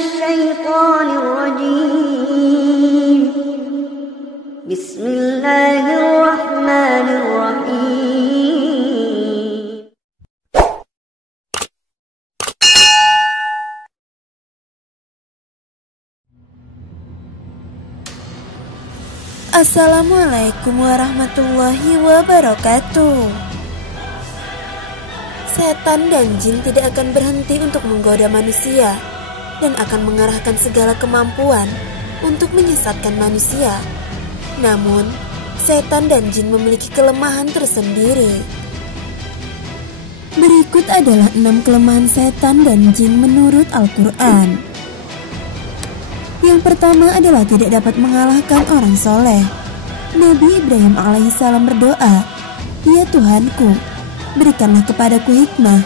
الشيطان الرجيم بسم الله الرحمن الرحيم Assalamualaikum warahmatullahi wabarakatuh. Setan dan jin tidak akan berhenti untuk menggoda manusia dan akan mengerahkan segala kemampuan untuk menyesatkan manusia. Namun, setan dan jin memiliki kelemahan tersendiri. Berikut adalah 6 kelemahan setan dan jin menurut Al-Quran. Yang pertama adalah tidak dapat mengalahkan orang soleh. Nabi Ibrahim alaihissalam berdoa, "Ya Tuhanku, berikanlah kepadaku hikmah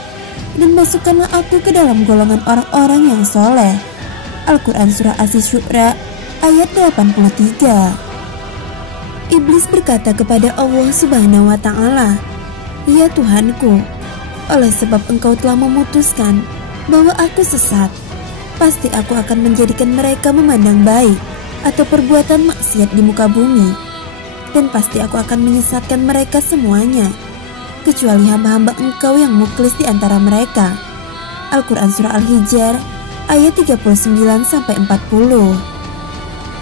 dan masukkanlah aku ke dalam golongan orang-orang yang soleh." Al-Quran Surah Asy-Syu'ara ayat 83. Iblis berkata kepada Allah Subhanahu wa Ta'ala, "Ya Tuhanku, oleh sebab Engkau telah memutuskan bahwa aku sesat, pasti aku akan menjadikan mereka memandang baik atau perbuatan maksiat di muka bumi, dan pasti aku akan menyesatkan mereka semuanya, kecuali hamba-hamba Engkau yang muklis di antara mereka." Al-Quran Surah Al-Hijr ayat 39-40.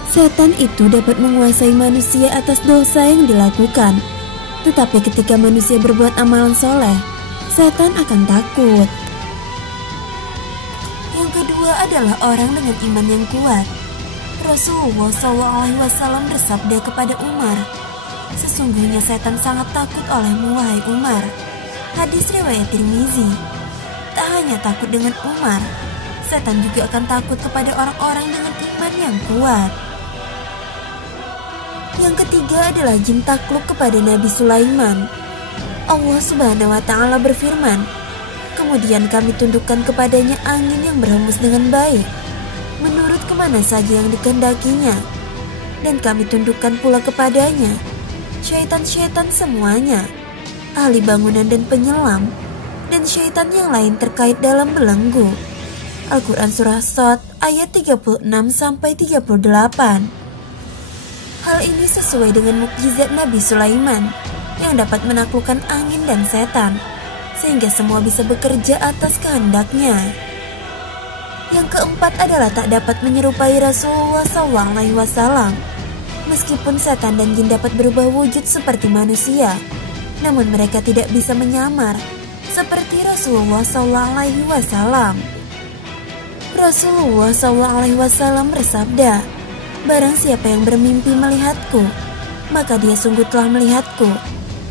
Setan itu dapat menguasai manusia atas dosa yang dilakukan, tetapi ketika manusia berbuat amalan soleh, setan akan takut. Yang kedua adalah orang dengan iman yang kuat. Rasulullah SAW bersabda kepada Umar, "Sesungguhnya setan sangat takut olehmu, wahai Umar." Hadis riwayat Tirmizi. Tak hanya takut dengan Umar, setan juga akan takut kepada orang-orang dengan iman yang kuat. Yang ketiga adalah jin takluk kepada Nabi Sulaiman. Allah Subhanahu wa Ta'ala berfirman, "Kemudian kami tundukkan kepadanya angin yang berhembus dengan baik, menurut kemana saja yang dikehendakinya. Dan kami tundukkan pula kepadanya syaitan-syaitan semuanya, ahli bangunan dan penyelam, dan syaitan yang lain terkait dalam belenggu." Al-Quran Surah Shad ayat 36-38. Hal ini sesuai dengan mukjizat Nabi Sulaiman yang dapat menaklukkan angin dan setan, sehingga semua bisa bekerja atas kehendaknya. Yang keempat adalah tak dapat menyerupai Rasulullah SAW. Meskipun setan dan jin dapat berubah wujud seperti manusia, namun mereka tidak bisa menyamar seperti Rasulullah SAW. Rasulullah SAW bersabda, "Barang siapa yang bermimpi melihatku, maka dia sungguh telah melihatku,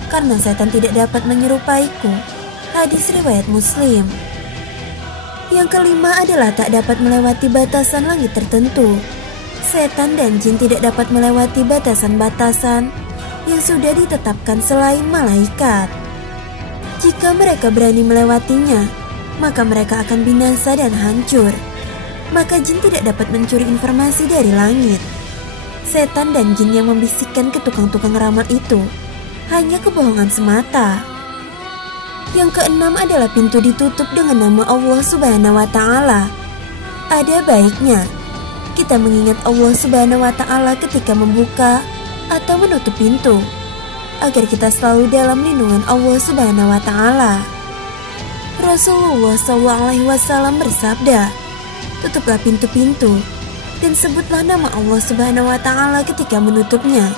karena setan tidak dapat menyerupaiku." Hadis riwayat Muslim. Yang kelima adalah tak dapat melewati batasan langit tertentu. Setan dan jin tidak dapat melewati batasan-batasan yang sudah ditetapkan selain malaikat. Jika mereka berani melewatinya, maka mereka akan binasa dan hancur. Maka jin tidak dapat mencuri informasi dari langit. Setan dan jin yang membisikkan ke tukang-tukang ramal itu hanya kebohongan semata. Yang keenam adalah pintu ditutup dengan nama Allah Subhanahu wa Ta'ala. Ada baiknya kita mengingat Allah Subhanahu wa Ta'ala ketika membuka atau menutup pintu, agar kita selalu dalam lindungan Allah Subhanahu wa Ta'ala. Rasulullah SAW bersabda, "Tutuplah pintu-pintu dan sebutlah nama Allah Subhanahu wa Ta'ala ketika menutupnya,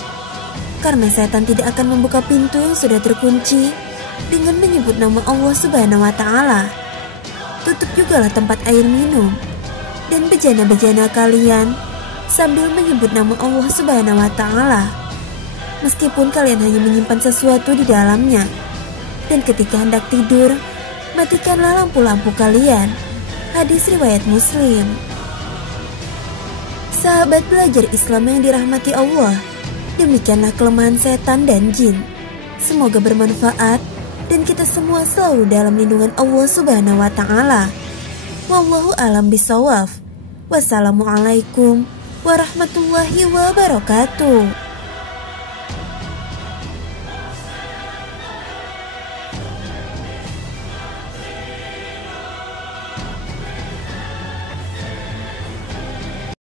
karena setan tidak akan membuka pintu yang sudah terkunci dengan menyebut nama Allah Subhanahu wa Ta'ala. Tutup jugalah tempat air minum dan bejana-bejana kalian sambil menyebut nama Allah Subhanahu wa Ta'ala, meskipun kalian hanya menyimpan sesuatu di dalamnya. Dan ketika hendak tidur, matikanlah lampu-lampu kalian." Hadis riwayat Muslim. Sahabat belajar Islam yang dirahmati Allah, demikianlah kelemahan setan dan jin. Semoga bermanfaat dan kita semua selalu dalam lindungan Allah Subhanahu wa Ta'ala. Wallahu a'lam bishawab. Wassalamualaikum warahmatullahi wabarakatuh.